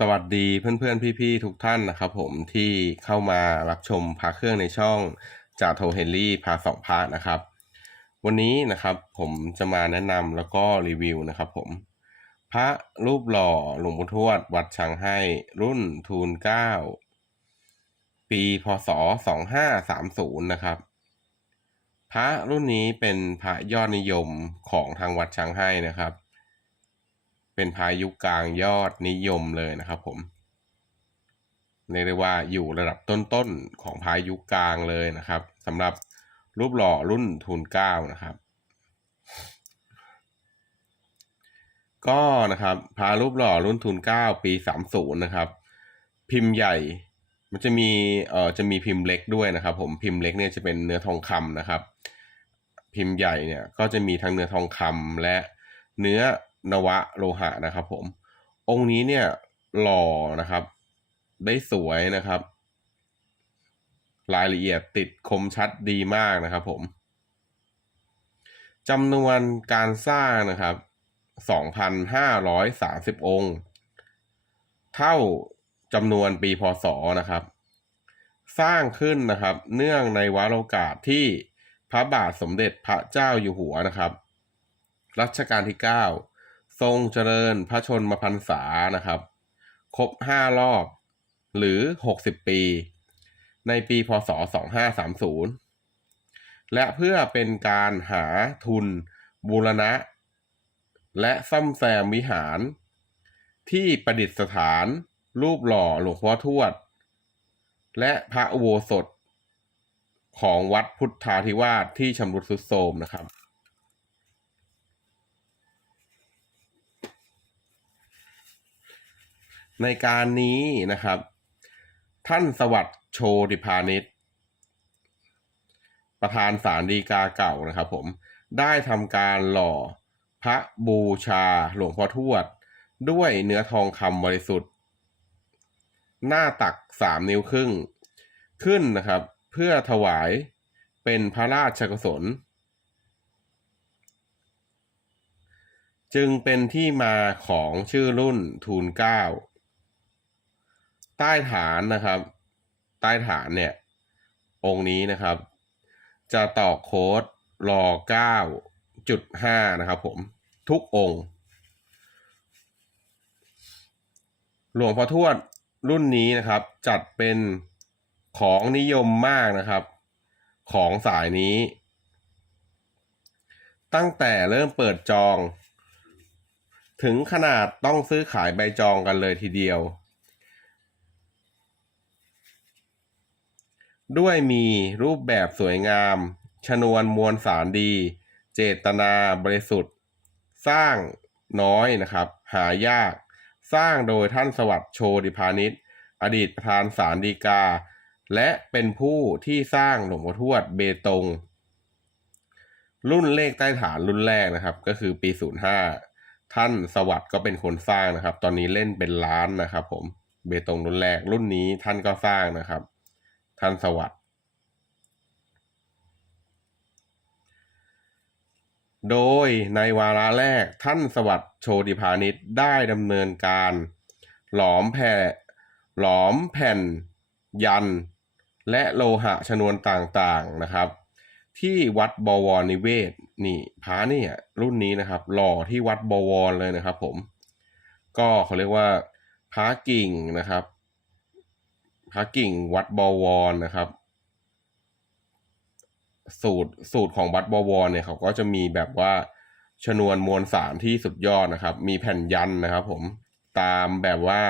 สวัสดีเพื่อนๆ พี่ๆ ทุกท่านนะครับผมที่เข้ามารับชมพาเครื่องในช่องจากโทเฮนรี่พาสองพานะครับ วันนี้นะครับผมจะมาแนะนำแล้วก็รีวิวนะครับผม พระรูปหล่อหลวงปู่ทวด วัดช้างให้รุ่นทูลเก้าปีพศสองห้าสามศูนย์นะครับ พระรุ่นนี้เป็นพระยอดนิยมของทางวัดช้างให้นะครับ เป็นพายุกลางยอดนิยมเลยนะครับผมเรียกได้ว่าอยู่ระดับต้นๆของพายุกลางเลยนะครับสำหรับรูปหล่อรุ่นทูลเก้านะครับ ก็นะครับพารูปหล่อรุ่นทูลเก้าปีสามศูนย์นะครับ พิมพ์ใหญ่มันจะมีเอ่อจะมีพิมพ์เล็กด้วยนะครับ ผมพิมพ์เล็กเนี่ยจะเป็นเนื้อทองคำนะครับ พิมพ์ใหญ่เนี่ยก็จะมีทั้งเนื้อทองคำและเนื้อ นวะโลหะนะครับผม องค์นี้เนี่ยหล่อนะครับ ได้สวยนะครับ รายละเอียดติดคมชัดดีมากนะครับผมจำนวนการสร้างนะครับ 2,530 องค์ เท่าจำนวนปีพศนะครับ สร้างขึ้นนะครับ เนื่องในวาระโอกาสที่พระบาทสมเด็จพระเจ้าอยู่หัวนะครับ รัชกาลที่ 9 ทรงเจริญพระชนมพรรษานะครับ ครบ5รอบ หรือ60ปี ในปีพศ2530และเพื่อเป็นการหาทุนบูรณะ และซ่อมแซมวิหาร ที่ประดิษฐานรูปหล่อหลวงพ่อทวด และพระอุโบสถของวัดพุทธาธิวาสที่ชำรุดทรุดโทรมนะครับ ในการนี้นะครับ ท่านสวัสดิ์โชติพาณิชย์ประธานศาลฎีกาเก่านะครับผมได้ทำการหล่อพระบูชาหลวงพ่อทวด ด้วยเนื้อทองคำบริสุทธิ์ หน้าตักสามนิ้วครึ่ง ขึ้นนะครับ เพื่อถวายเป็นพระราชกุศล จึงเป็นที่มาของชื่อรุ่นทูลเก้า ใต้ฐานนะครับ ใต้ฐานเนี่ย องค์นี้นะครับ จะต่อโค้ดรอเก้าจุดห้านะครับผมทุกองค์ หลวงพ่อทวดรุ่นนี้นะครับ จัดเป็นของนิยมมากนะครับ ของสายนี้ ตั้งแต่เริ่มเปิดจอง ถึงขนาดต้องซื้อขายใบจองกันเลยทีเดียว ด้วยมีรูปแบบสวยงาม ชนวนมวลสารดี เจตนาบริสุทธิ์ สร้างน้อยนะครับ หายาก สร้างโดยท่านสวัสดิ์โชติพาณิชย์อดีตประธานศาลฎีกา และเป็นผู้ที่สร้างหลวงพ่อทวดเบตง รุ่นเลขใต้ฐานรุ่นแรกนะครับ ก็คือปี 05 ท่านสวัสดิ์ก็เป็นคนสร้างนะครับ ตอนนี้เล่นเป็นล้านนะครับ ผมเบตงรุ่นแรกรุ่นนี้ท่านก็สร้างนะครับ ท่านสวัสดิ์โดยในวาระแรกท่านสวัสดิ์โชติพาณิชย์ได้ดำเนินการ หลอมแผ่หลอมแผ่น ยัน และโลหะชนวนต่างๆนะครับ ที่วัดบวรนิเวศนี่พระเนี่ยรุ่นนี้นะครับ หล่อที่วัดบวรเลยนะครับ ผม ก็เขาเรียกว่าพระกิ่งนะครับ พระกิ่งวัดบวรนะครับ สูตรสูตรของวัดบวรเนี่ยเขาก็จะมีแบบว่าชนวนมวลสารที่สุดยอดนะครับ มีแผ่นยันนะครับ ผมตามแบบว่า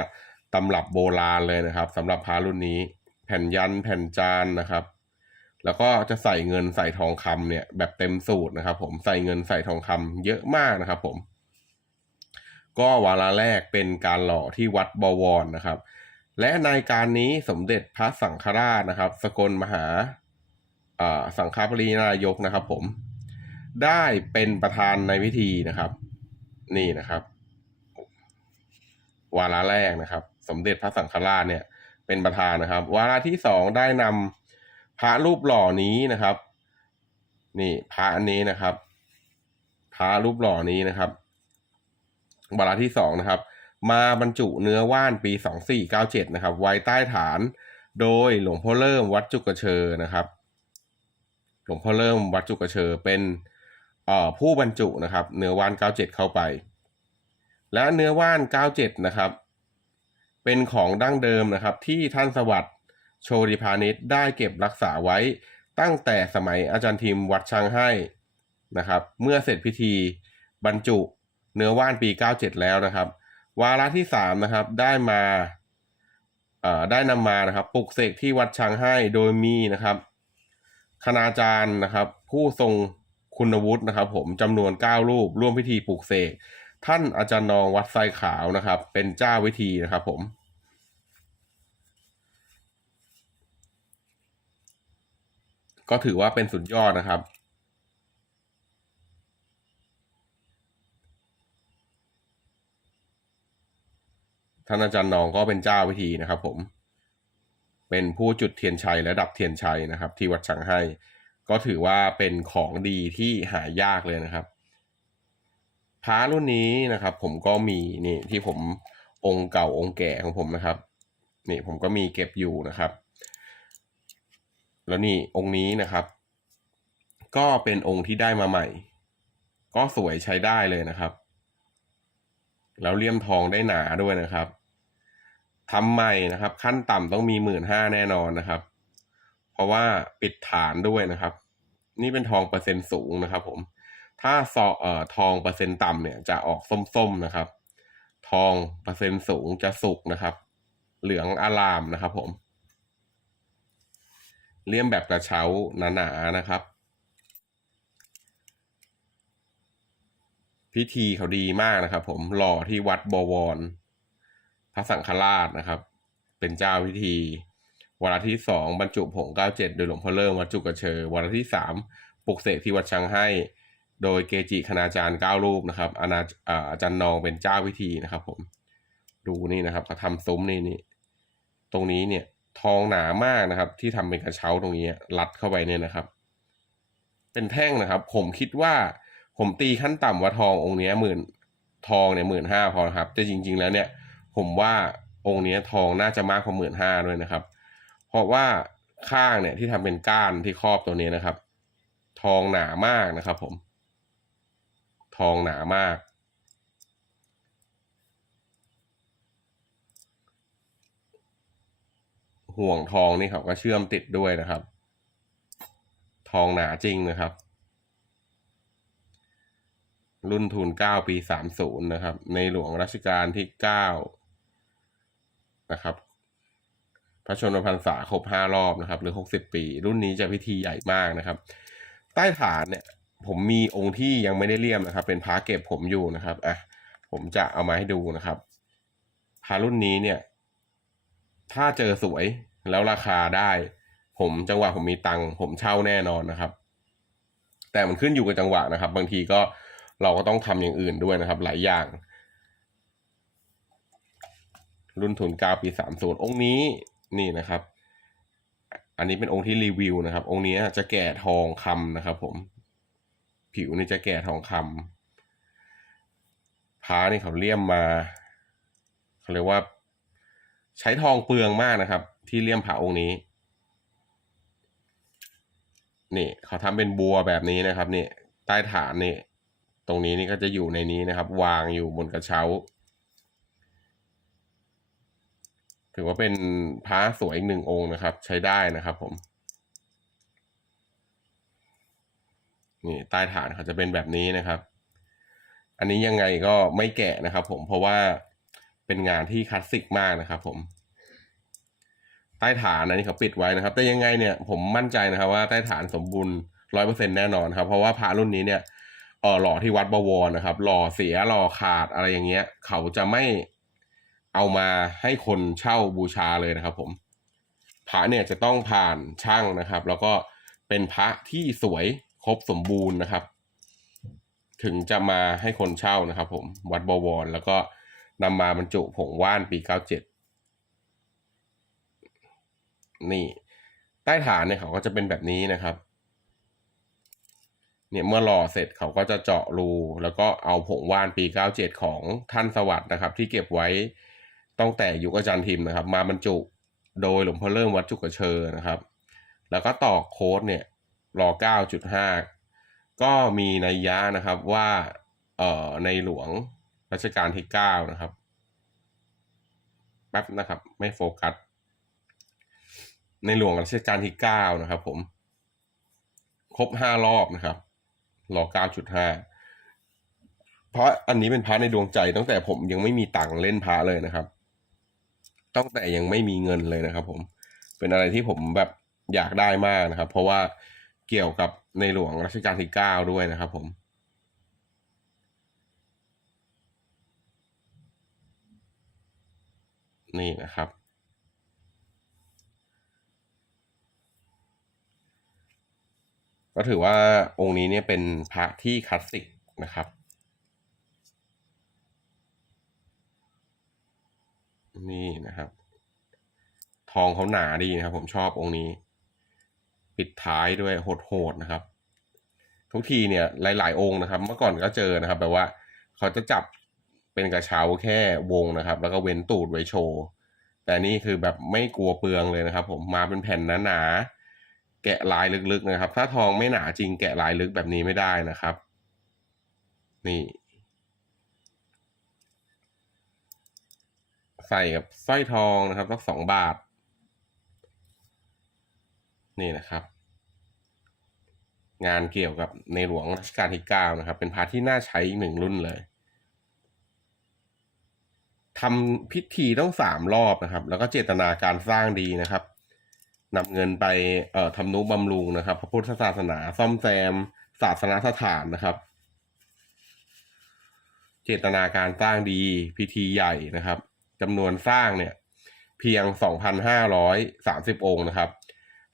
ตำรับโบราณเลยนะครับสำหรับพระรุ่นนี้ แผ่นยันแผ่นจานนะครับ แล้วก็จะใส่เงินใส่ทองคำเนี่ย แบบเต็มสูตรนะครับ ผมใส่เงินใส่ทองคำเยอะมากนะครับ ผม ก็วาระแรกเป็นการหล่อที่วัดบวรนะครับ และในการนี้สมเด็จพระสังฆราชนะครับ สกลมหาสังฆปรินายกนะครับ ผม ได้เป็นประธานในพิธีนะครับ นี่นะครับ วาระแรกนะครับ สมเด็จพระสังฆราชเนี่ย เป็นประธานนะครับ วาระที่สองได้นำพระรูปหล่อนี้นะครับ นี่พระอันนี้นะครับ พระรูปหล่อนี้นะครับ วาระที่สองนะครับ มาบรรจุเนื้อว่านปี 2497 นะครับ ไว้ใต้ฐาน โดยหลวงพ่อเริ่มวัดจุกเชอนะครับ หลวงพ่อเริ่มวัดจุกเชอเป็นผู้บรรจุนะครับ เนื้อว่าน 97 เข้าไป และเนื้อว่าน 97 นะครับ เป็นของดั้งเดิมนะครับ ที่ท่านสวัสดิ์โชติพาณิชย์ได้เก็บรักษาไว้ตั้งแต่สมัยอาจารย์ทิมวัดช้างให้นะครับ เมื่อเสร็จพิธีบรรจุเนื้อว่านปี 97 แล้วนะครับ วาระที่3นะครับได้มาเอ่อได้นำมานะครับปลุกเสกที่วัดช้างให้โดยมีนะครับคณาจารย์นะครับ ผู้ทรงคุณวุฒินะครับ ผมจำนวน 9 รูปร่วมพิธีปลุกเสกท่านอาจารย์นองวัดไซขาวนะครับ เป็นเจ้าวิธีนะครับผม ก็ถือว่าเป็นสุดยอดนะครับ ท่านอาจารย์นองก็เป็นเจ้าวิธีนะครับ ผม เป็นผู้จุดเทียนชัยและดับเทียนชัยนะครับ ที่วัดฉางให้ ก็ถือว่าเป็นของดีที่หายากเลยนะครับพระรุ่นนี้นะครับ ผมก็มีนี่ที่ผมองค์เก่าองค์แก่ของผมนะครับ นี่ผมก็มีเก็บอยู่นะครับ แล้วนี่องค์นี้นะครับ ก็เป็นองค์ที่ได้มาใหม่ ก็สวยใช้ได้เลยนะครับ แล้วเลี่ยมทองได้หนาด้วยนะครับทำใหม่นะครับ ขั้นต่ำต้องมีหมื่นห้าแน่นอนนะครับ เพราะว่าปิดฐานด้วยนะครับ นี่เป็นทองเปอร์เซ็นต์สูงนะครับ ผม ถ้าซอเอ่อทองเปอร์เซ็นต์ต่ำเนี่ยจะออกส้มๆนะครับ ทองเปอร์เซ็นต์สูงจะสุกนะครับ เหลืองอารามนะครับ ผมเลี่ยมแบบกระเช้าหนาๆนะครับ พิธีเขาดีมากนะครับ ผมหล่อที่วัดบวร พระสังฆราชนะครับ เป็นเจ้าพิธีวาระที่สองบรรจุผงเก้าเจ็ดโดยหลวงพ่อเริ่มวัดจุกเชอวาระที่สามปลุกเสกที่วัดชังให้ โดยเกจิคณาจารย์เก้ารูปนะครับอาณาอาจารย์นองเป็นเจ้าพิธีนะครับ ผม ดูนี่นะครับเขาทำซุ้มนี่นี่ตรงนี้เนี่ยทองหนามากนะครับ ที่ทำเป็นกระเช้าตรงนี้รัดเข้าไปเนี่ยนะครับ เป็นแท่งนะครับ ผมคิดว่า ผมตีขั้นต่ำว่าทององค์นี้หมื่นทองเนี่ยหมื่นห้าพอครับแต่จริง ๆ แล้วเนี่ย ผมว่าองค์นี้ทองน่าจะมากกว่าหมื่นห้าด้วยนะครับ เพราะว่าข้างเนี่ยที่ทำเป็นก้านที่ครอบตัวนี้นะครับ ทองหนามากนะครับ ผม ทองหนามาก ห่วงทองนี่เขาก็เชื่อมติดด้วยนะครับ ทองหนาจริงนะครับ รุ่นทุน 9 ปี 30 นะครับ ในหลวงรัชกาลที่ 9 นะครับ พระชนมพรรษาครบ 5 รอบนะครับ หรือ 60 ปี รุ่นนี้จะพิธีใหญ่มากนะครับ ใต้ฐานเนี่ย ผมมีองค์ที่ยังไม่ได้เลี่ยมนะครับ เป็นพระเก็บผมอยู่นะครับอะผมจะเอามาให้ดูนะครับพระรุ่นนี้เนี่ย ถ้าเจอสวยแล้วราคาได้ ผมจังหวะผมมีตังค์ผมเช่าแน่นอนนะครับ แต่มันขึ้นอยู่กับจังหวะนะครับ บางทีก็ เราก็ต้องทำอย่างอื่นด้วยนะครับ หลายอย่าง รุ่นทุนเก้าปีสามศูนย์องค์นี้นี่นะครับ อันนี้เป็นองค์ที่รีวิวนะครับ องค์นี้จะแก่ทองคำนะครับ ผม ผิวนี่จะแก่ทองคำพ้านี่เขาเลี่ยมมาเขาเรียกว่า ใช้ทองเปลืองมากนะครับ ที่เลี่ยมผาองค์นี้นี่เขาทำเป็นบัวแบบนี้นะครับนี่ใต้ฐานนี่ ตรงนี้นี่ก็จะอยู่ในนี้นะครับ วางอยู่บนกระเช้า ถือว่าเป็นพระสวยอีกหนึ่งองค์นะครับ ใช้ได้นะครับผมนี่ใต้ฐานเขาจะเป็นแบบนี้นะครับ อันนี้ยังไงก็ไม่แกะนะครับ ผมเพราะว่าเป็นงานที่คลาสสิกมากนะครับ ผม ใต้ฐานอันนี้เขาปิดไว้นะครับ แต่ยังไงเนี่ยผมมั่นใจนะครับว่าใต้ฐานสมบูรณ์ร้อยเปอร์เซ็นแน่นอนครับ เพราะว่าพระรุ่นนี้เนี่ย เออหล่อที่วัดบวรนะครับ หล่อเสียหล่อขาดอะไรอย่างเงี้ย เขาจะไม่เอามาให้คนเช่าบูชาเลยนะครับผมพระเนี่ยจะต้องผ่านช่างนะครับ แล้วก็เป็นพระที่สวยครบสมบูรณ์นะครับ ถึงจะมาให้คนเช่านะครับ ผมวัดบวร แล้วก็นำมาบรรจุผงว่านปีเก้าเจ็ดนี่ ใต้ฐานเนี่ยเขาก็จะเป็นแบบนี้นะครับ เนี่ยเมื่อหล่อเสร็จเขาก็จะเจาะรู แล้วก็เอาผงว่านปี 97 ของท่านสวัสด์นะครับ ที่เก็บไว้ตั้งแต่ยุคอาจารย์ทิมนะครับ มาบรรจุโดยหลวงพ่อเริ่มวัดจุกกระเชอนะครับ แล้วก็ต่อโค้ดเนี่ยรอ 9.5 ก็มีนัยยะนะครับว่าเอ่อในหลวงรัชกาลที่ 9 นะครับแป๊บนะครับ ไม่โฟกัส ในหลวงรัชกาลที่ 9 นะครับผม ครบ 5 รอบนะครับ รอ 9.5 เพราะอันนี้เป็นพระในดวงใจ ตั้งแต่ผมยังไม่มีตังค์เล่นพระเลยนะครับ ตั้งแต่ยังไม่มีเงินเลยนะครับ ผม เป็นอะไรที่ผมแบบอยากได้มากนะครับ เพราะว่าเกี่ยวกับในหลวงรัชกาลที่ 9 ด้วยนะครับ ผมนี่นะครับ ก็ถือว่าองค์นี้เนี่ยเป็นพระที่คลาสสิกนะครับนี่นะครับ ทองเขาหนาดีนะครับ ผมชอบองค์นี้ ปิดท้ายด้วยโหดๆนะครับ ทุกทีเนี่ยหลาย ๆ องค์นะครับ เมื่อก่อนก็เจอนะครับแบบว่าเขาจะจับเป็นกระเช้าแค่วงนะครับ แล้วก็เว้นตูดไว้โชว์ แต่นี่คือแบบไม่กลัวเปลืองเลยนะครับ ผมมาเป็นแผ่นหนาๆ แกะลายลึกๆนะครับ ถ้าทองไม่หนาจริงแกะลายลึกแบบนี้ไม่ได้นะครับ นี่ ใส่กับสร้อยทองนะครับสักสองบาท นี่นะครับ งานเกี่ยวกับในหลวงรัชกาลที่เก้านะครับ เป็นพระที่น่าใช้อีกหนึ่งรุ่นเลยทำพิธีต้องสามรอบนะครับ แล้วก็เจตนาการสร้างดีนะครับ นำเงินไปเอ่อทำนุบำรุงนะครับ พระพุทธศาสนา ซ่อมแซมศาสนสถานนะครับ เจตนาการสร้างดีพิธีใหญ่นะครับจำนวนสร้างเนี่ยเพียง 2,530 องค์นะครับ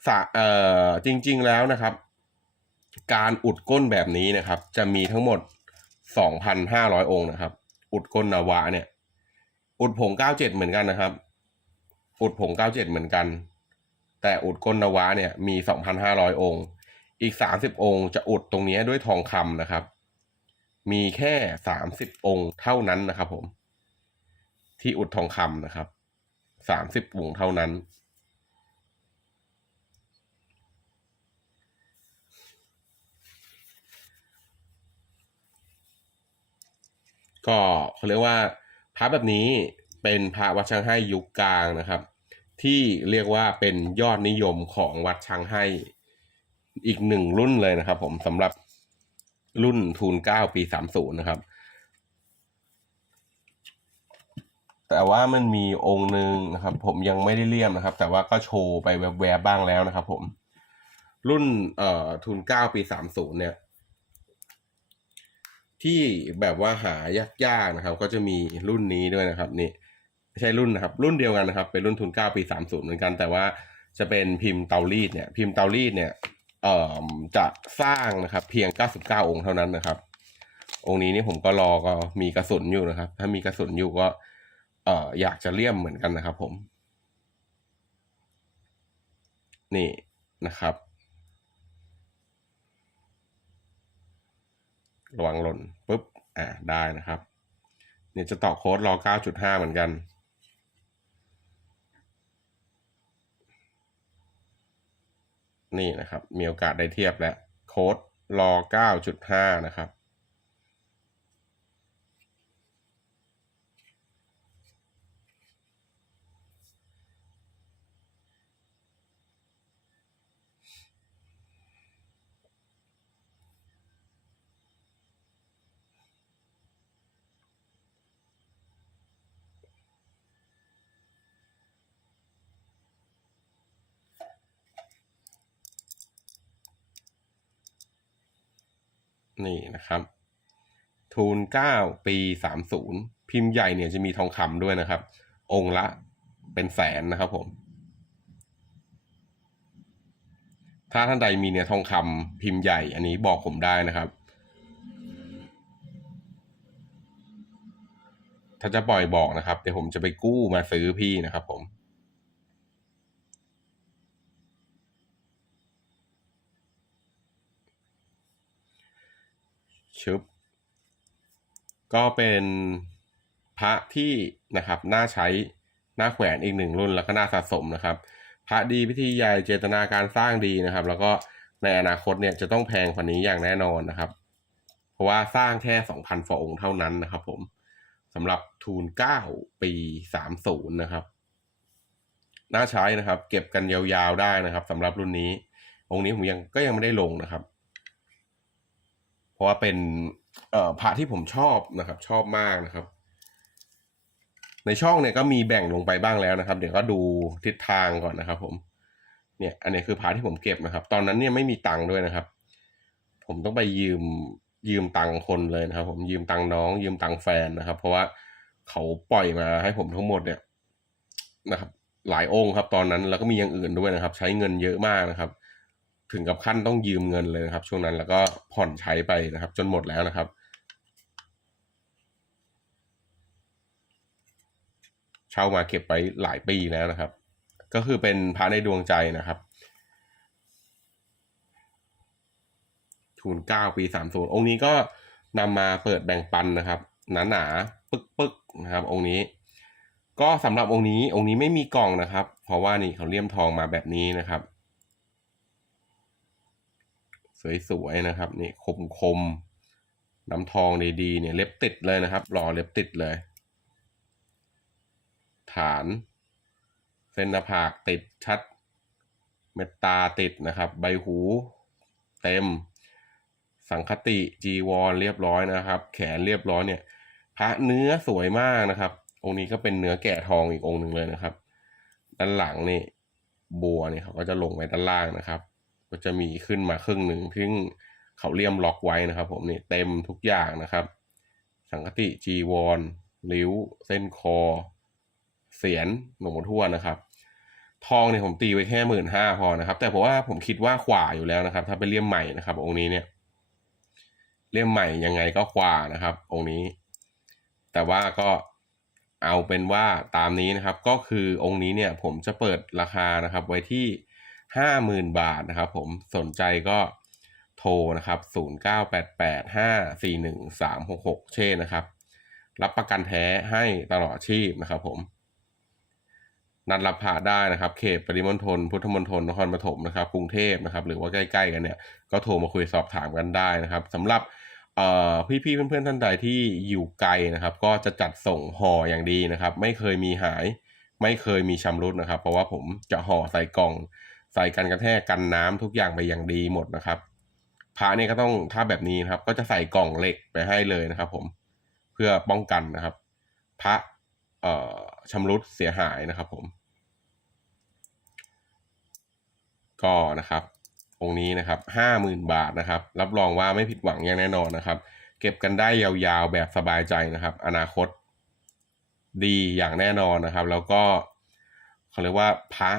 สะเอ่อจริง ๆแล้วนะครับ การอุดก้นแบบนี้นะครับ จะมีทั้งหมด 2,500 องค์นะครับ อุดก้นนาวะเนี่ย อุดผง 97 เหมือนกันนะครับ อุดผง 97 เหมือนกัน แต่อุดก้นนาวะเนี่ยมี 2,500 องค์ อีก 30 องค์จะอุดตรงนี้ด้วยทองคำนะครับ มีแค่ 30 องค์เท่านั้นนะครับผม ที่อุดทองคำนะครับ 30องค์เท่านั้น ก็เขาเรียกว่าพระแบบนี้เป็นพระวัดช้างให้ยุคกลางนะครับ ที่เรียกว่าเป็นยอดนิยมของวัดช้างให้อีกหนึ่งรุ่นเลยนะครับ ผมสำหรับรุ่นทูลเก้าปีสามศูนย์นะครับ แต่ว่ามันมีองค์หนึ่งนะครับ ผมยังไม่ได้เลี่ยมนะครับ แต่ว่าก็โชว์ไปแวบๆบ้างแล้วนะครับ ผมรุ่นเอ่อทุนเก้าปีสามศูนย์เนี่ย ที่แบบว่าหายากๆนะครับ ก็จะมีรุ่นนี้ด้วยนะครับ นี่ ใช่รุ่นนะครับ รุ่นเดียวกันนะครับ เป็นรุ่นทุนเก้าปีสามศูนย์เหมือนกัน แต่ว่าจะเป็นพิมพ์เตารีดเนี่ย พิมพ์เตารีดเนี่ยเอ่อจะสร้างนะครับ เพียงเก้าสิบเก้าองค์เท่านั้นนะครับ องค์นี้นี่ผมก็รอก็มีกระสุนอยู่นะครับ ถ้ามีกระสุนอยู่ก็ เอ่ออยากจะเลี่ยมเหมือนกันนะครับ ผม นี่นะครับระวังหล่นปุ๊บ อ่า ได้นะครับ เนี่ยจะต่อโค้ดรอ 9.5 เหมือนกัน นี่นะครับ มีโอกาสได้เทียบแล้วโค้ดรอ9.5 นะครับ นี่นะครับทูลเก้าปีสามศูนย์พิมพ์ใหญ่เนี่ยจะมีทองคำด้วยนะครับ องค์ละเป็นแสนนะครับผม ถ้าท่านใดมีเนี่ยทองคำพิมพ์ใหญ่ อันนี้บอกผมได้นะครับ ถ้าจะปล่อยบอกนะครับ เดี๋ยวผมจะไปกู้มาซื้อพี่นะครับผม ชึบก็เป็นพระที่นะครับน่าใช้น่าแขวนอีกหนึ่งรุ่นแล้วก็น่าสะสมนะครับ พระดีพิธีใหญ่เจตนาการสร้างดีนะครับ แล้วก็ในอนาคตเนี่ยจะต้องแพงกว่านี้อย่างแน่นอนนะครับ เพราะว่าสร้างแค่สองพันฟองค์เท่านั้นนะครับ ผมสำหรับทูลเก้าปีสามศูนย์นะครับ น่าใช้นะครับ เก็บกันยาวๆได้นะครับสำหรับรุ่นนี้องค์นี้ผมยังก็ยังไม่ได้ลงนะครับ ราะว่าเป็นเอ่อพระที่ผมชอบนะครับ ชอบมากนะครับ ในช่องเนี่ยก็มีแบ่งลงไปบ้างแล้วนะครับ เดี๋ยวก็ดูทิศทางก่อนนะครับ ผม เนี่ย อันนี้คือพระที่ผมเก็บนะครับ ตอนนั้นเนี่ยไม่มีตังค์ด้วยนะครับ ผมต้องไปยืมยืมตังค์คนเลยนะครับ ผมยืมตังค์น้อง ยืมตังค์แฟนนะครับ เพราะว่าเขาปล่อยมาให้ผมทั้งหมดเนี่ยนะครับ หลายองค์ครับ ตอนนั้นแล้วก็มีอย่างอื่นด้วยนะครับ ใช้เงินเยอะมากนะครับ ถึงกับขั้นต้องยืมเงินเลยครับ ช่วงนั้นแล้วก็ผ่อนใช้ไปนะครับ จนหมดแล้วนะครับ เช่ามาเก็บไปหลายปีแล้วนะครับ ก็คือเป็นพระในดวงใจนะครับทูลเก้าปีสามศูนย์องค์นี้ก็นำมาเปิดแบ่งปันนะครับหนาหนาๆปึกปึกๆนะครับ องค์นี้ ก็สำหรับองค์นี้องค์นี้ไม่มีกล่องนะครับ เพราะว่านี่เขาเลี่ยมทองมาแบบนี้นะครับ สวยๆนะครับนี่คมคมๆน้ำทองดีๆเนี่ยเล็บติดเลยนะครับหล่อเล็บติดเลย ฐาน เส้นหน้าผากติดชัด เม็ดตาติดนะครับ ใบหูเต็ม สังคติจีวรเรียบร้อยนะครับ แขนเรียบร้อยเนี่ยพระเนื้อสวยมากนะครับ องค์นี้ก็เป็นเนื้อแกะทองอีกองค์หนึ่งเลยนะครับ ด้านหลังนี่บัวเนี่ยเขาก็จะลงไปด้านล่างนะครับ ก็จะมีขึ้นมาครึ่งหนึ่งซึ่งเขาเลี่ยมล็อกไว้นะครับ ผมนี่เต็มทุกอย่างนะครับ สังคติจีวรริ้ว เส้นคอ เสียนหลวงปู่วนะครับ ทองเนี่ยผมตีไว้แค่หมื่นห้าพอนะครับ แต่ผมว่าผมคิดว่าขวาอยู่แล้วนะครับ ถ้าเป็นเลี่ยมใหม่นะครับ องค์นี้เนี่ยเลี่ยมใหม่ยังไงก็ขวานะครับ องค์นี้ แต่ว่าก็เอาเป็นว่าตามนี้นะครับ ก็คือองค์นี้เนี่ยผมจะเปิดราคานะครับไว้ที่ ห้าหมื่นบาทนะครับผมสนใจก็โทรนะครับศูนย์เก้าแปดแปดห้าสี่หนึ่งสามหกหกเช่นะครับ รับประกันแท้ให้ตลอดชีพนะครับผมนัดรับผ่าได้นะครับเขตปริมณฑลพุทธมณฑลนครปฐมนะครับกรุงเทพนะครับ หรือว่าใกล้ๆกันเนี่ยก็โทรมาคุยสอบถามกันได้นะครับสำหรับพี่ๆเพื่อนๆท่านใดที่อยู่ไกลนะครับ ก็จะจัดส่งห่ออย่างดีนะครับ ไม่เคยมีหาย ไม่เคยมีชำรุดนะครับ เพราะว่าผมจะห่อใส่กล่อง ใส่กันกระแทกกันน้ำทุกอย่างไปอย่างดีหมดนะครับพระเนี่ยก็ต้องถ้าแบบนี้นะครับ ก็จะใส่กล่องเหล็กไปให้เลยนะครับ ผมเพื่อป้องกันนะครับ พระเอ่อชำรุดเสียหายนะครับ ผม ก็นะครับองค์นี้นะครับห้าหมื่นบาทนะครับ รับรองว่าไม่ผิดหวังอย่างแน่นอนนะครับ เก็บกันได้ยาวๆแบบสบายใจนะครับ อนาคตดีอย่างแน่นอนนะครับ แล้วก็เขาเรียกว่าพระ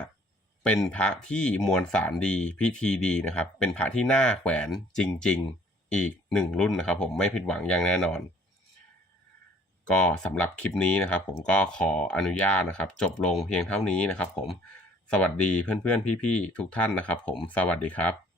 เป็นพระที่มวลสารดีพิธีดีนะครับ เป็นพระที่น่าแขวนจริง ๆ อีกหนึ่งรุ่นนะครับ ผมไม่ผิดหวังอย่างแน่นอน ก็สำหรับคลิปนี้นะครับ ผมก็ขออนุญาตนะครับ จบลงเพียงเท่านี้นะครับ ผมสวัสดีเพื่อนๆพี่ๆทุกท่านนะครับ ผมสวัสดีครับ